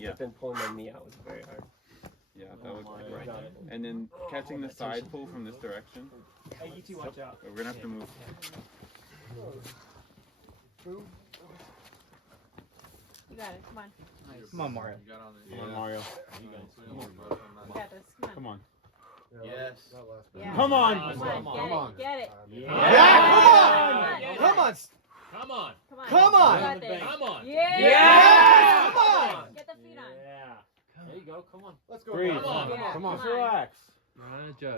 Yeah. But then pulling my knee out was very hard. Yeah, that was right. And then catching the side pull from this direction. Hey, you two, watch out. We're gonna have to move. You got it. Come on. Come on, Mario. Come on, Mario. You got this. Come on. Come on. Yes. Yeah. Come on. Come on. Get it. Yeah, Come on. come on. Come on. Come on. Come on. You got this. Come on. Yeah. Yeah. Come on. Get the feet on. Yeah. There you go. Come on. Let's go. Breathe. Come on. Yeah, Come on. come Just relax.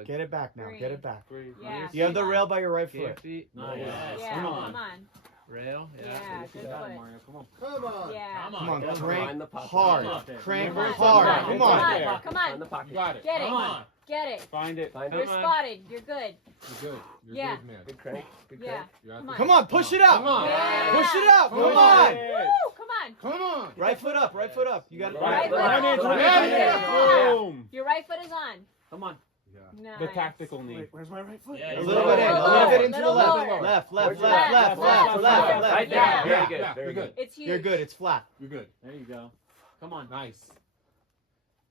Get it back now. Get it back. Breathe. Yeah. You have the rail by your right Bare foot. feet. Nice. Yeah. Come Come on. on. Rail. Yeah. Good Got it, foot. Mario. Come on. Come on. Yeah. Come Come on. on, Find crank the pocket. hard. Crank hard. Come Come on. on. Come Find on. the pocket. Got it. Get it. Come on. Get it. Find it. Find You're it. spotted. You're good. You're good. You're Yeah. good, man. Good crank. Good Yeah. crank. Come on. Come on, push it up. Come on. Yeah. Push it up. Come on. Woo! Come on. Come on. Right foot up. Right foot up. You got it. Right foot Right up. foot. Yeah. Boom. Your right foot is on. Come on. Nice. The tactical knee. Where's my right foot? Yeah, A you little lower. bit in. A Little little bit lower. into the Little left. lower. Left. Where's your left? Left. Left. Right there. Yeah. Very good. Yeah. Very You're good. good. It's huge. You're good. It's flat. You're good. There you go. Come on. Nice.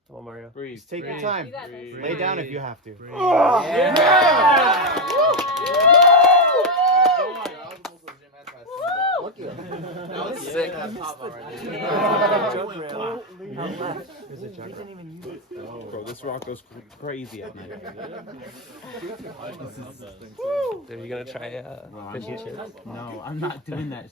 Come on, Mario. Breathe. Just take your Yeah. time. You got this. Lay down if you have to. Breathe. Yeah. Look at him. That was sick. Bro, this rock goes crazy at night. Are you gonna try fishing chips? No, I'm not doing that.